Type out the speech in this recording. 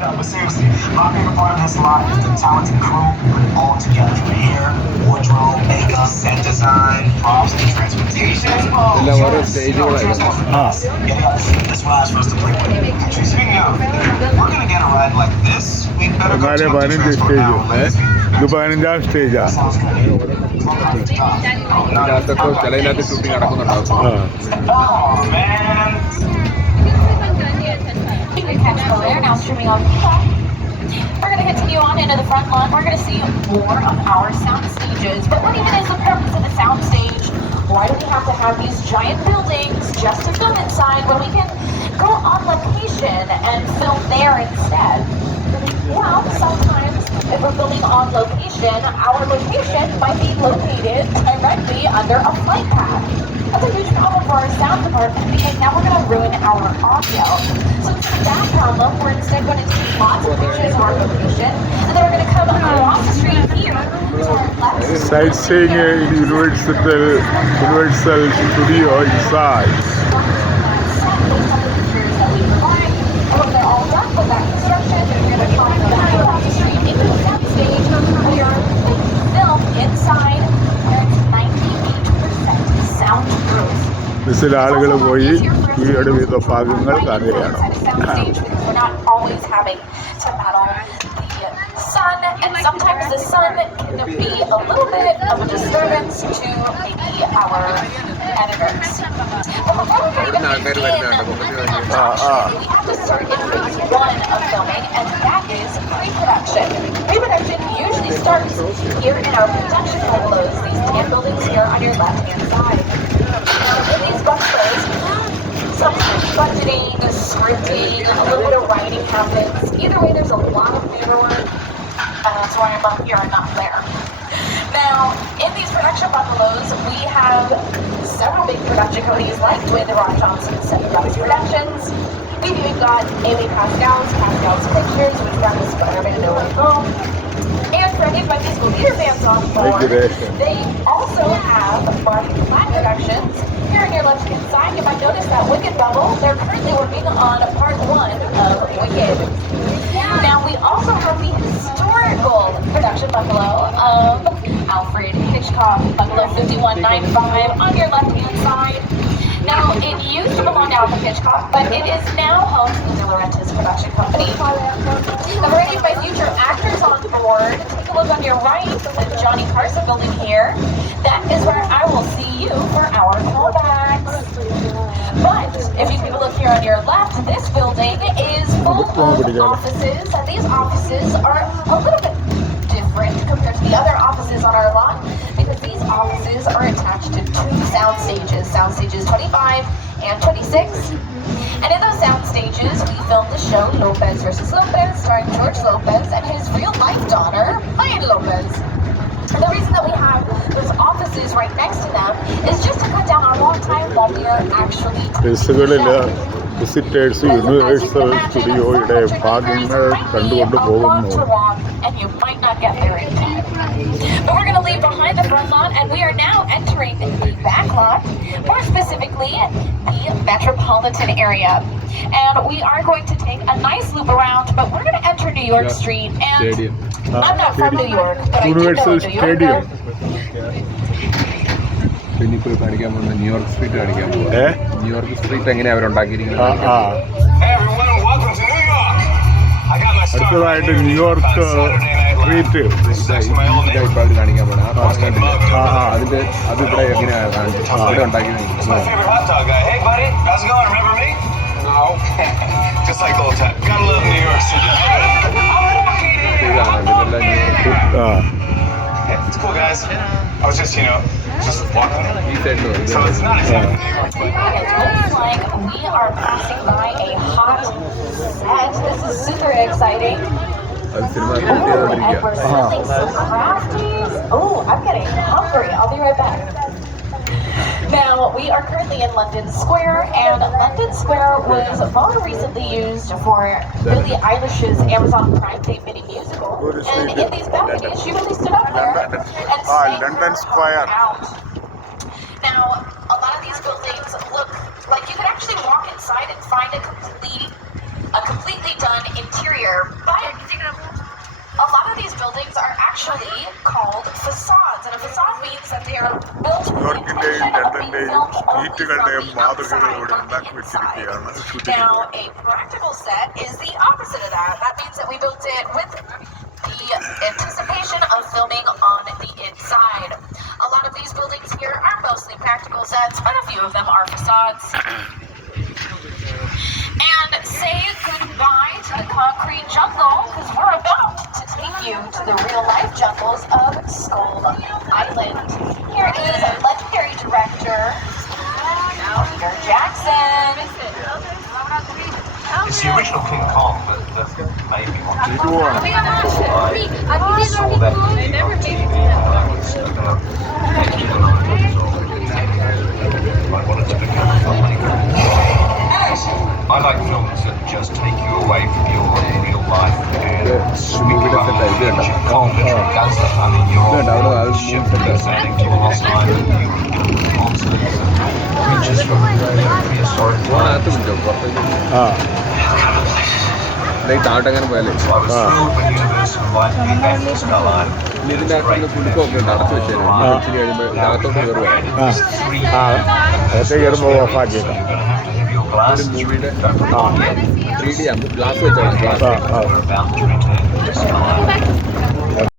No, but seriously, my favorite part of this lot is the talented crew who put it all together from hair, wardrobe, makeup, set design, props, and transportation. Oh, എല്ലാം ഓരോ yes. സ്റ്റേജുകളായിട്ടാണ്. Transport's the best. Yeah, they got this rides for us to play with. Actually, speaking of, if we're gonna get a ride like this, we better go check out the transport now. ഇത് 15-ാം സ്റ്റേജാ. Sounds good. ഇതിനകത്തൊക്കെ ചിലതിനകത്ത് shooting നടക്കുന്നുണ്ടാവും. Oh, man. Now streaming on Peacock. We're going to continue on into the front lawn. We're going to see more of our sound stages. But what even is the purpose of the sound stage? Why do we have to have these giant buildings just to film inside when we can go on location and film there instead? Well, sometimes if we're filming on location, our location might be located directly under a flight path. That's a huge problem for our sound department because now we're going to ruin our audio. So instead of that problem, we're instead going to take lots of pictures of our location, and then we're going to come across the street here to our left. Sightseeing in Universal Studio inside. When they're all done with that construction, we're going to try to back across the street into the sound stage. We are filmed inside, and it's 98% soundproof. ബസ്സിൽ ആളുകൾ പോയി ടിവിയുടെ വിവിധ ഭാഗങ്ങൾ കാണുകയാണ്. We're not always having to battle the sun, and sometimes the sun can be a little bit of a disturbance to maybe our editors. But before we can even begin, we have to start in phase one of filming, and that is pre-production. Pre-production usually starts here in our production bungalows, these 10 buildings here on your left-hand side. In these bungalows, sometimes budgeting, scripting, a little bit of writing happens. Either way, there's a lot of paperwork, and that's why I'm up here and not there. Now, in these production bungalows, we have several big production companies like Dwayne The Rock Johnson and Seven Brothers Productions. We've got Amy Pascal's Pictures, we've got the Spider-Man No Way Home. And for any of my musical theater fans on board, they also have Mark Platt Productions. Here on your left-hand side, you might notice that Wicked Bubble. They're currently working on part one of Wicked. Now, we also have the historical production bungalow of Alfred Hitchcock, Bungalow 5195 on your left-hand side. Now, it used to belong to Alfred Hitchcock, but it is now home to the De Laurentiis production company. Now, for any of my future actors on board, take a look on your right, the Johnny Carson building here. That is where I will see you for our callbacks. But if you take a look here on your left, this building is full of offices, and these offices are a little bit different compared to the other offices on our lot because these offices are attached to two sound stages 25 and 26. And in those sound stages, we filmed the show Lopez vs. Lopez, starring George Lopez and his real-life daughter, Mayan Lopez. And the reason that we have those offices right next to them is just to cut down our long time while we are actually visitors Universal സ്റ്റുഡിയോയുടെ ഭാഗങ്ങൾ കണ്ടുകൊണ്ട് പോകുന്നു. And you might not get there in time. But we're going to leave behind the front lot, and we are now entering the back lot, more specifically the metropolitan area. And we are going to take a nice loop around, but we're going to enter New York Street. And I'm not from New York, but I do know New York. പിന്നിപ്പോൾ കാണിക്കാൻ പോകുന്നത് New York street കാണിക്കാൻ പോകുന്നത്. New York street എങ്ങനെയാണ് അവരുണ്ടാക്കിയിരിക്കുന്നത്? അടുത്തതായിട്ട് New York street ഇപ്പം അവർ കാണിക്കാൻ പോകണം. ആ പാസ്പോർട്ടിൽ അതിൻ്റെ അതിവിടെ എങ്ങനെയാണ് ഇവിടെ ഉണ്ടാക്കിയത്? It's cool, guys. I was just walking. So it's not exactly New York. It looks like we are passing by a hot set. This is super exciting. അത് cinema And we're selling some crafties. Oh, I'm getting hungry. I'll be right back. Now, we are currently in London Square, and London Square was more recently used for Billie Eilish's Amazon Prime Day mini musical. And in these balconies, she really stood up there and sang London Square. out. Now, a lot of these buildings look like you could actually walk inside and find a completely done interior actually called facades. And a facade means that they are built with the ന്യൂയോർക്കിന്റെയും intention of being ലണ്ടന്റെയും filmed only from സ്ട്രീറ്റുകളുടെയും the മാതൃകകൾ outside, ഇവിടെ not the ഉണ്ടാക്കി വെച്ചിരിക്കുകയാണ് inside. ഷൂട്ടിങ്ങിന് Now, വേണ്ടി. a practical set is the opposite of that. That means that we built it with the anticipation of filming on the inside. A lot of these buildings here are mostly practical sets, but a few of them are facades. And say goodbye to the concrete jungle, because we're about to take you to the real-life jungles of Skull Island. Here is legendary director Peter Jackson. It's the original King Kong that made me want to ഇതുവാണ് I saw that movie on TV when I was about 8 or 9 years old. I wanted to become a filmmaker. I like films that just take you away from your real life and sweep you up to King Kong literally does that. I mean, you're on a ship sailing to a lost island, you encounter monsters and creatures from prehistoric ഫോണകത്ത് times. പിടിച്ചോ പുറത്തേക്ക് ആ താഴോട്ടെങ്ങനെ പോയാലേ So I was thrilled when Universal invited me back to Skull Island. ഇതിന്റെ അകത്തുള്ള കുലുക്കമൊക്കെ ഉണ്ട് അടച്ചു വെച്ചേരും ഇച്ചിരി കഴിയുമ്പോൾ ഇതിനകത്തോട്ട് കയറുക ആ ആ അകത്തേക്ക് കയറുമ്പോൾ ഓഫാക്കിയേക്കാം You're going to have to have your glasses മൂവിയുടെ don't forget yet. 3D ആകുമ്പോൾ ഗ്ലാസ് വെച്ചോളാം ഗ്ലാസ് ആ ആ We're about to return to Skull Island.